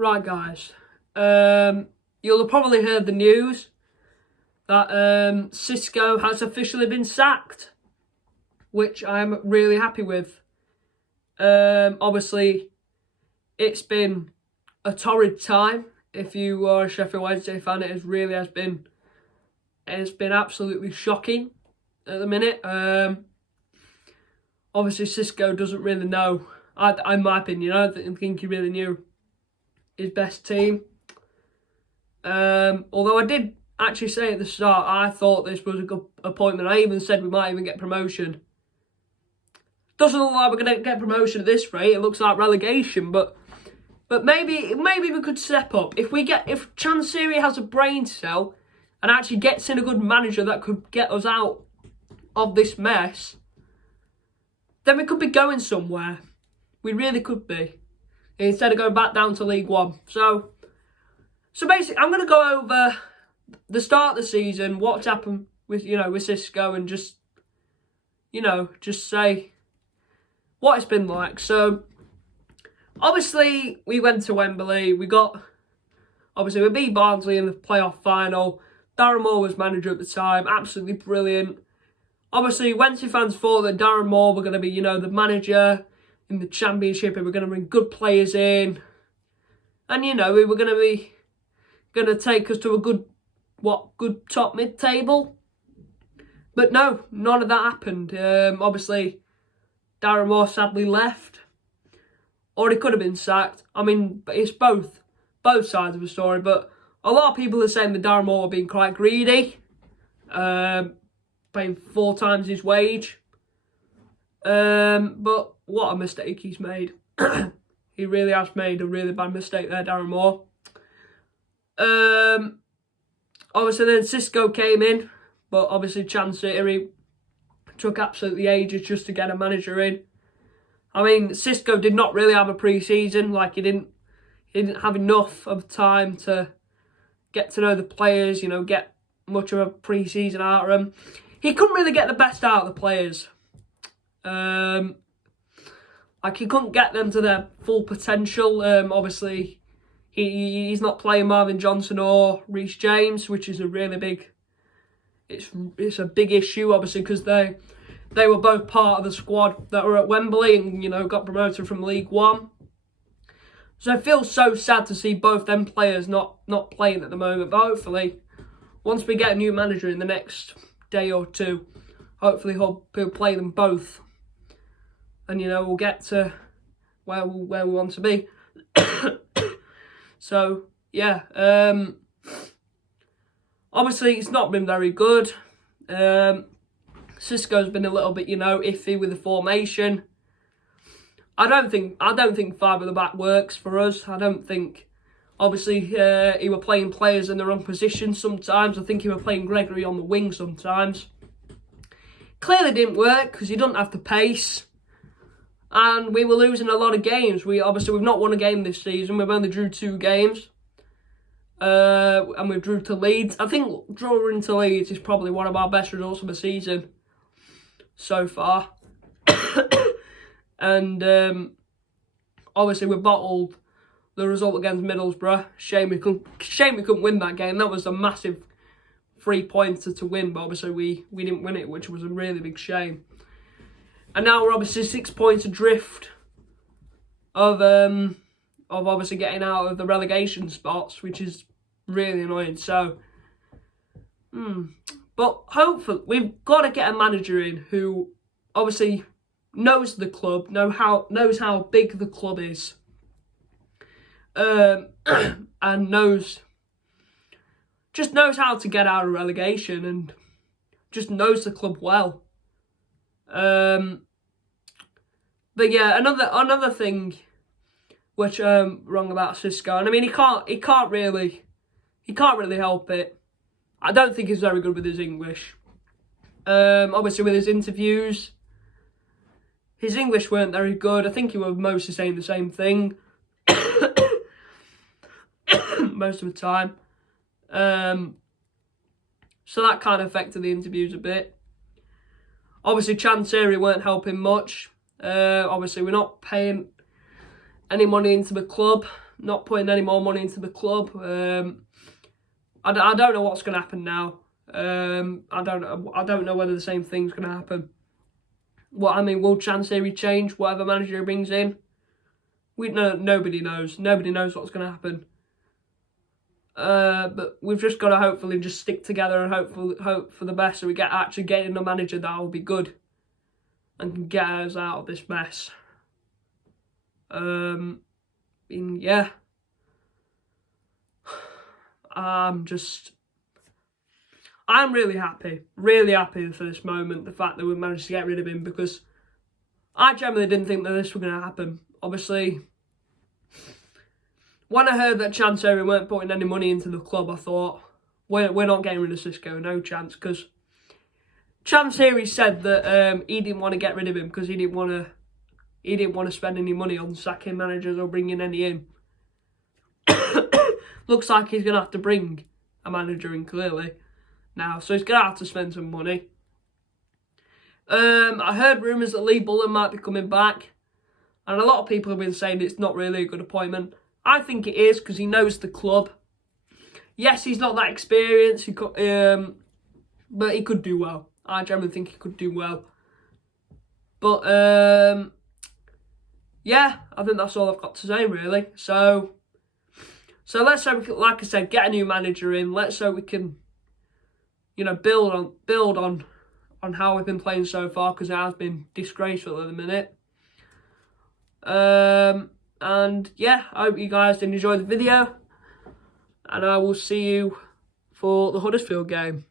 Right, guys. You'll have probably heard the news that Xisco has officially been sacked, which I'm really happy with. Obviously, it's been a torrid time. If you are a Sheffield Wednesday fan, it has been absolutely shocking at the minute. Obviously, Xisco doesn't really know. In my opinion, I don't think he really knew his best team. Although I did actually say at the start, I thought this was a good appointment. I even said we might even get promotion. Doesn't look like we're going to get promotion at this rate. It looks like relegation, but maybe we could step up. If Chansiri has a brain cell and actually gets in a good manager that could get us out of this mess, then we could be going somewhere. We really could be. Instead of going back down to League One. So basically, I'm going to go over the start of the season, what's happened with Xisco, and just say what it's been like. So obviously we went to Wembley. We beat Barnsley in the playoff final. Darren Moore was manager at the time. Absolutely brilliant. Obviously, Wednesday fans thought that Darren Moore were going to be, the manager in the Championship, and we're going to bring good players in, and we were going to take us to a good top mid table. But no, none of that happened. Obviously, Darren Moore sadly left, or he could have been sacked. I mean, it's both sides of the story. But a lot of people are saying that Darren Moore were being quite greedy, paying 4 times his wage. But what a mistake he's made. He really has made a really bad mistake there, Darren Moore. Obviously then Xisco came in, but obviously Chansiri took absolutely ages just to get a manager in. I mean, Xisco did not really have a pre-season. Like, he didn't have enough of time to get to know the players, get much of a pre-season out of them. He couldn't really get the best out of the players. He couldn't get them to their full potential. Obviously, he's not playing Marvin Johnson or Reece James, which is a really big. It's a big issue, obviously, because they were both part of the squad that were at Wembley and got promoted from League One. So I feel so sad to see both them players not playing at the moment. But hopefully, once we get a new manager in the next day or two, hopefully he'll play them both. And, we'll get to where we want to be. So, yeah. Obviously, it's not been very good. Xisco's been a little bit, iffy with the formation. I don't think 5 at the back works for us. I don't think. Obviously, he were playing players in the wrong position sometimes. I think he were playing Gregory on the wing sometimes. Clearly didn't work because he doesn't have the pace. And we were losing a lot of games. We've not won a game this season. We've only drew 2 games. And we drew to Leeds. I think drawing to Leeds is probably one of our best results of the season so far. And obviously we bottled the result against Middlesbrough. Shame we couldn't win that game. That was a massive 3-pointer to win, but obviously we didn't win it, which was a really big shame. And now we're obviously 6 points adrift of obviously getting out of the relegation spots, which is really annoying. So, but hopefully we've got to get a manager in who obviously knows the club, knows how big the club is, and knows how to get out of relegation, and just knows the club well. But yeah, another thing which wrong about Xisco, and I mean he can't really help it. I don't think he's very good with his English. Obviously with his interviews, his English weren't very good. I think he was mostly saying the same thing most of the time. So that kind of affected the interviews a bit. Obviously, Chansiri weren't helping much. Obviously, we're not paying any money into the club. not putting any more money into the club. I don't know what's going to happen now. I don't know whether the same thing's going to happen. Will Chansiri change whatever manager he brings in? Nobody knows. Nobody knows what's going to happen. But we've just got to hopefully just stick together and hope for the best, so we actually getting a manager that will be good and can get us out of this mess. Yeah. I'm really happy for this moment, the fact that we managed to get rid of him, because I generally didn't think that this was going to happen. Obviously, when I heard that Chansiri weren't putting any money into the club, I thought, we're not getting rid of Xisco, no chance, because Chansiri said that he didn't want to get rid of him because he didn't want to spend any money on sacking managers or bringing any in. Looks like he's going to have to bring a manager in, clearly, now. So he's going to have to spend some money. I heard rumours that Lee Bullen might be coming back. And a lot of people have been saying it's not really a good appointment. I think it is, because he knows the club. Yes, he's not that experienced, but he could do well. I generally think he could do well. But, yeah, I think that's all I've got to say, really. So let's hope we can, like I said, get a new manager in. Let's hope we can, build on how we've been playing so far, because it has been disgraceful at the minute. And yeah, I hope you guys did enjoy the video, and I will see you for the Huddersfield game.